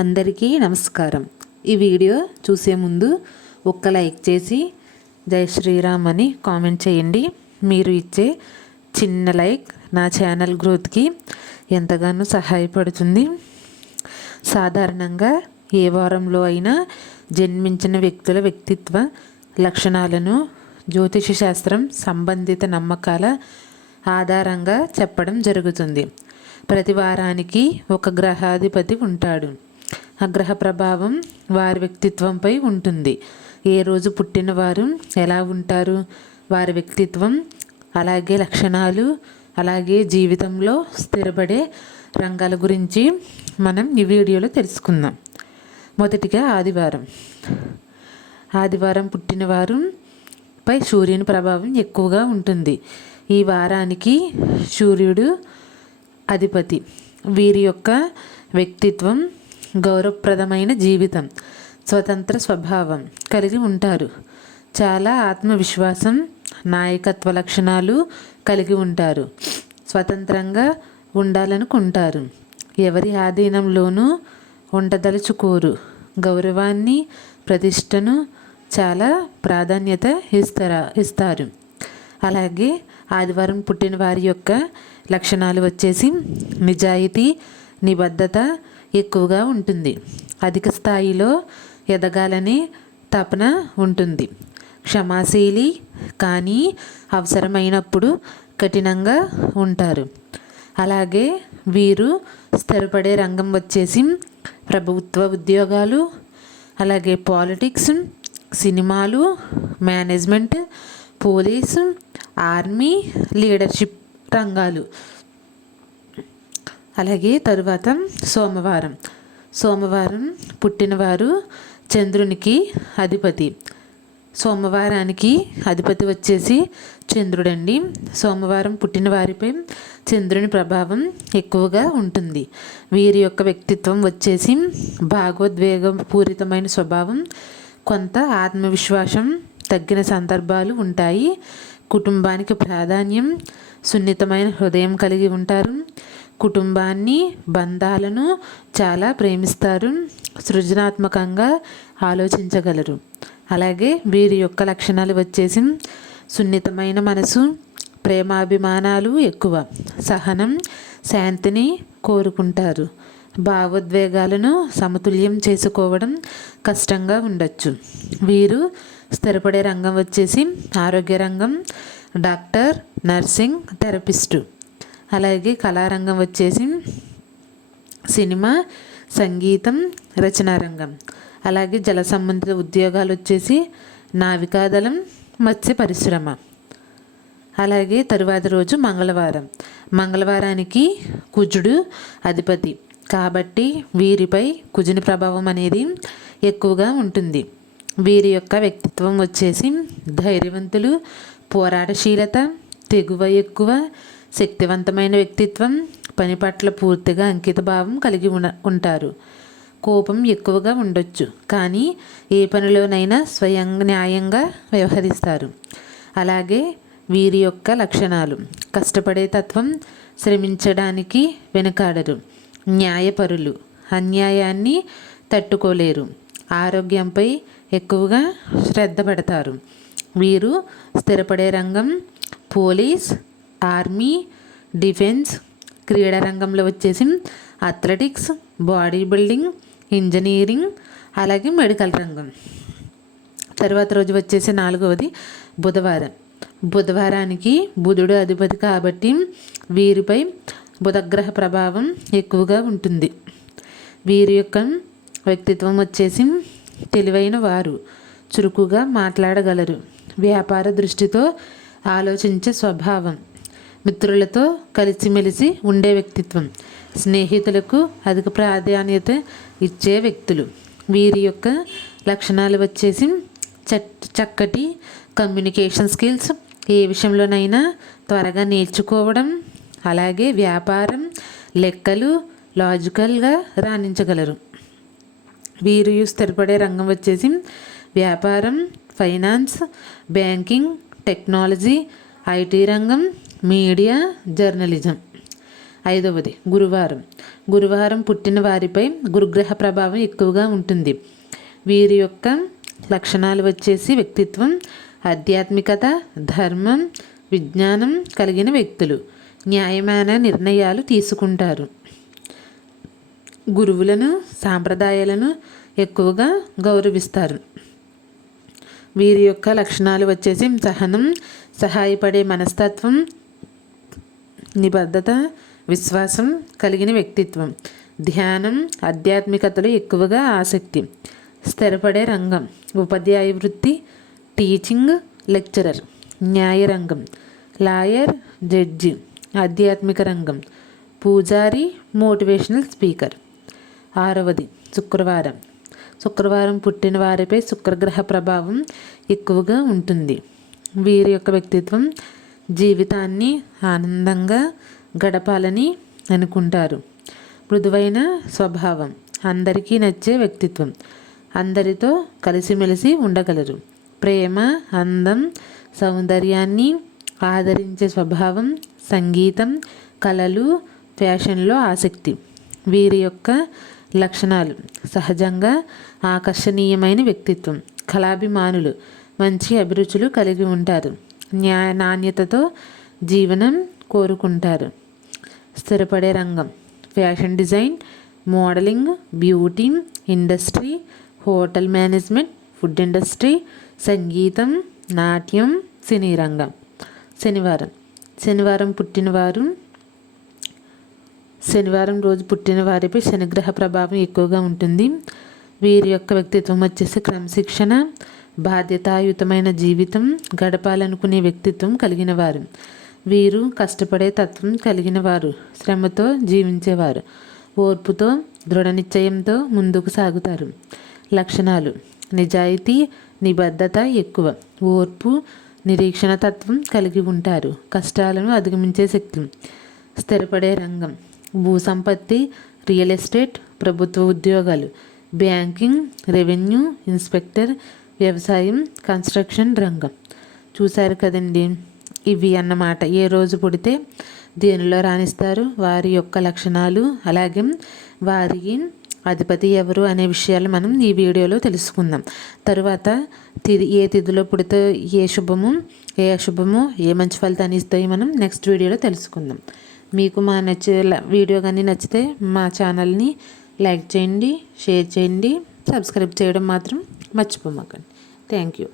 అందరికీ నమస్కారం. ఈ వీడియో చూసే ముందు ఒక్క లైక్ చేసి జై శ్రీరామ్ అని కామెంట్ చేయండి. మీరు ఇచ్చే చిన్న లైక్ నా ఛానల్ గ్రోత్కి ఎంతగానో సహాయపడుతుంది. సాధారణంగా ఏ వారంలో అయినా జన్మించిన వ్యక్తుల వ్యక్తిత్వ లక్షణాలను జ్యోతిష శాస్త్రం సంబంధిత నమ్మకాల ఆధారంగా చెప్పడం జరుగుతుంది. ప్రతి వారానికి ఒక గ్రహాధిపతి ఉంటాడు. ఆ గ్రహ ప్రభావం వారి వ్యక్తిత్వంపై ఉంటుంది. ఏ రోజు పుట్టిన వారు ఎలా ఉంటారు? వారి వ్యక్తిత్వం అలాగే లక్షణాలు అలాగే జీవితంలో స్థిరపడే రంగాల గురించి మనం ఈ వీడియోలో తెలుసుకుందాం. మొదటిగా ఆదివారం. ఆదివారం పుట్టినవారు పై సూర్యుని ప్రభావం ఎక్కువగా ఉంటుంది. ఈ వారానికి సూర్యుడు అధిపతి. వీరి యొక్క వ్యక్తిత్వం గౌరవప్రదమైన జీవితం స్వతంత్ర స్వభావం కలిగి ఉంటారు. చాలా ఆత్మవిశ్వాసం నాయకత్వ లక్షణాలు కలిగి ఉంటారు. స్వతంత్రంగా ఉండాలనుకుంటారు. ఎవరి ఆధీనంలోనూ ఉండదలుచుకోరు. గౌరవాన్ని ప్రతిష్టను చాలా ప్రాధాన్యత ఇస్తారా ఇస్తారు. అలాగే ఆదివారం పుట్టిన వారి యొక్క లక్షణాలు వచ్చేసి నిజాయితీ నిబద్ధత ఎక్కువగా ఉంటుంది. అధిక స్థాయిలో ఎదగాలని తపన ఉంటుంది. క్షమాశీలి కానీ అవసరమైనప్పుడు కఠినంగా ఉంటారు. అలాగే వీరు స్థిరపడే రంగం వచ్చేసి ప్రభుత్వ ఉద్యోగాలు అలాగే పాలిటిక్స్ సినిమాలు మేనేజ్మెంట్ పోలీసు ఆర్మీ లీడర్షిప్ రంగాలు. అలాగే తరువాత సోమవారం. సోమవారం పుట్టినవారు చంద్రునికి అధిపతి. సోమవారానికి అధిపతి వచ్చేసి చంద్రుడండి. సోమవారం పుట్టిన వారిపై చంద్రుని ప్రభావం ఎక్కువగా ఉంటుంది. వీరి యొక్క వ్యక్తిత్వం వచ్చేసి భాగోద్వేగం పూరితమైన స్వభావం కొంత ఆత్మవిశ్వాసం తగ్గిన సందర్భాలు ఉంటాయి. కుటుంబానికి ప్రాధాన్యం సున్నితమైన హృదయం కలిగి ఉంటారు. కుటుంబాన్ని బంధాలను చాలా ప్రేమిస్తారు సృజనాత్మకంగా ఆలోచించగలరు. అలాగే వీరి యొక్క లక్షణాలు వచ్చేసి సున్నితమైన మనసు ప్రేమాభిమానాలు ఎక్కువ. సహనం శాంతిని కోరుకుంటారు. భావోద్వేగాలను సమతుల్యం చేసుకోవడం కష్టంగా ఉండొచ్చు. వీరు స్థిరపడే రంగం వచ్చేసి ఆరోగ్య రంగం డాక్టర్ నర్సింగ్ థెరపిస్టు. అలాగే కళారంగం వచ్చేసి సినిమా సంగీతం రచనారంగం. అలాగే జల సంబంధిత ఉద్యోగాలు వచ్చేసి నావికాదళం మత్స్య పరిశ్రమ. అలాగే తరువాత రోజు మంగళవారం. మంగళవారానికి కుజుడు అధిపతి. కాబట్టి వీరిపై కుజుని ప్రభావం అనేది ఎక్కువగా ఉంటుంది. వీరి యొక్క వ్యక్తిత్వం వచ్చేసి ధైర్యవంతులు పోరాటశీలత తెగువ ఎక్కువ శక్తివంతమైన వ్యక్తిత్వం పని పట్ల పూర్తిగా అంకితభావం కలిగి ఉన్న ఉంటారు. కోపం ఎక్కువగా ఉండొచ్చు కానీ ఏ పనిలోనైనా స్వయం న్యాయంగా వ్యవహరిస్తారు. అలాగే వీరి యొక్క లక్షణాలు. కష్టపడే తత్వం శ్రమించడానికి వెనుకాడరు. న్యాయపరులు అన్యాయాన్ని తట్టుకోలేరు. ఆరోగ్యంపై ఎక్కువగా శ్రద్ధ పెడతారు. వీరు స్థిరపడే రంగం పోలీస్ ఆర్మీ డిఫెన్స్ క్రీడా రంగంలో వచ్చేసి అథ్లెటిక్స్ బాడీ బిల్డింగ్ ఇంజనీరింగ్ అలాగే మెడికల్ రంగం. తర్వాత రోజు వచ్చేసి నాలుగవది బుధవారం. బుధవారానికి బుధుడు అధిపతి కాబట్టి వీరిపై బుధగ్రహ ప్రభావం ఎక్కువగా ఉంటుంది. వీరి యొక్క వ్యక్తిత్వం వచ్చేసి తెలివైన వారు చురుకుగా మాట్లాడగలరు. వ్యాపార దృష్టితో ఆలోచించే స్వభావం. మిత్రులతో కలిసిమెలిసి ఉండే వ్యక్తిత్వం. స్నేహితులకు అధిక ప్రాధాన్యత ఇచ్చే వ్యక్తులు. వీరి యొక్క లక్షణాలు వచ్చేసి చక్కటి కమ్యూనికేషన్ స్కిల్స్ ఏ విషయంలోనైనా త్వరగా నేర్చుకోవడం అలాగే వ్యాపారం లెక్కలు లాజికల్గా రాణించగలరు. వీరు స్థిరపడే రంగం వచ్చేసి వ్యాపారం ఫైనాన్స్ బ్యాంకింగ్ టెక్నాలజీ ఐటీ రంగం మీడియా జర్నలిజం. ఐదవది గురువారం. గురువారం పుట్టిన వారిపై గురుగ్రహ ప్రభావం ఎక్కువగా ఉంటుంది. వీరి యొక్క లక్షణాలు వచ్చేసి వ్యక్తిత్వం ఆధ్యాత్మికత ధర్మం విజ్ఞానం కలిగిన వ్యక్తులు. న్యాయమైన నిర్ణయాలు తీసుకుంటారు. గురువులను సాంప్రదాయాలను ఎక్కువగా గౌరవిస్తారు. వీరి యొక్క లక్షణాలు వచ్చేసి సహనం సహాయపడే మనస్తత్వం నిబద్ధత విశ్వాసం కలిగిన వ్యక్తిత్వం. ధ్యానం ఆధ్యాత్మికతలో ఎక్కువగా ఆసక్తి. స్థిరపడే రంగం. ఉపాధ్యాయ వృత్తి. Teaching lecturer. న్యాయ రంగం. Lawyer judge. ఆధ్యాత్మిక రంగం. పూజారి మోటివేషనల్ స్పీకర్. ఆరవది శుక్రవారం. శుక్రవారం పుట్టిన వారిపై శుక్రగ్రహ ప్రభావం ఎక్కువగా ఉంటుంది. వీరి యొక్క వ్యక్తిత్వం జీవితాన్ని ఆనందంగా గడపాలని అనుకుంటారు. మృదువైన స్వభావం. అందరికీ నచ్చే వ్యక్తిత్వం. అందరితో కలిసిమెలిసి ఉండగలరు. ప్రేమ అందం సౌందర్యాన్ని ఆదరించే స్వభావం సంగీతం కళలు ఫ్యాషన్లో ఆసక్తి. వీరి యొక్క లక్షణాలు. సహజంగా ఆకర్షణీయమైన వ్యక్తిత్వం. కళాభిమానులు. మంచి అభిరుచులు కలిగి ఉంటారు. న్యాయ నాణ్యతతో జీవనం కోరుకుంటారు. స్థిరపడే రంగం fashion design modelling beauty industry hotel management food industry సంగీతం నాట్యం సినీ రంగం. శనివారం శనివారం పుట్టినవారు శనివారం రోజు పుట్టిన వారిపై శనిగ్రహ ప్రభావం ఎక్కువగా ఉంటుంది. వీరి యొక్క వ్యక్తిత్వం వచ్చేసి క్రమశిక్షణ బాధ్యతాయుతమైన జీవితం గడపాలనుకునే వ్యక్తిత్వం కలిగిన వారు వీరు కష్టపడే తత్వం కలిగిన వారు శ్రమతో జీవించేవారు. ఓర్పుతో దృఢ నిశ్చయంతో ముందుకు సాగుతారు. లక్షణాలు. నిజాయితీ నిబద్ధత ఎక్కువ. ఓర్పు నిరీక్షణ తత్వం కలిగి ఉంటారు. కష్టాలను అధిగమించే శక్తి. స్థిరపడే రంగం. భూ సంపత్తి రియల్ ఎస్టేట్ ప్రభుత్వ ఉద్యోగాలు. బ్యాంకింగ్ రెవెన్యూ ఇన్స్పెక్టర్ వ్యవసాయం కన్స్ట్రక్షన్ రంగం. చూశారు కదండి ఇవి అన్నమాట. ఏ రోజు పుడితే దేనిలో రాణిస్తారు? వారి యొక్క లక్షణాలు అలాగే వారి అధిపతి ఎవరు అనే విషయాలు మనం ఈ వీడియోలో తెలుసుకుందాం. తరువాత తిది ఏ తిథిలో పుడితే ఏ శుభము ఏ అశుభము ఏ మంచి ఫలితాన్ని ఇస్తాయి మనం నెక్స్ట్ వీడియోలో తెలుసుకుందాం. మీకు మా నచ్చే వీడియో కానీ నచ్చితే మా ఛానల్ని లైక్ చేయండి షేర్ చేయండి సబ్స్క్రైబ్ చేయడం మాత్రం మర్చిపోమాకండి. Thank you.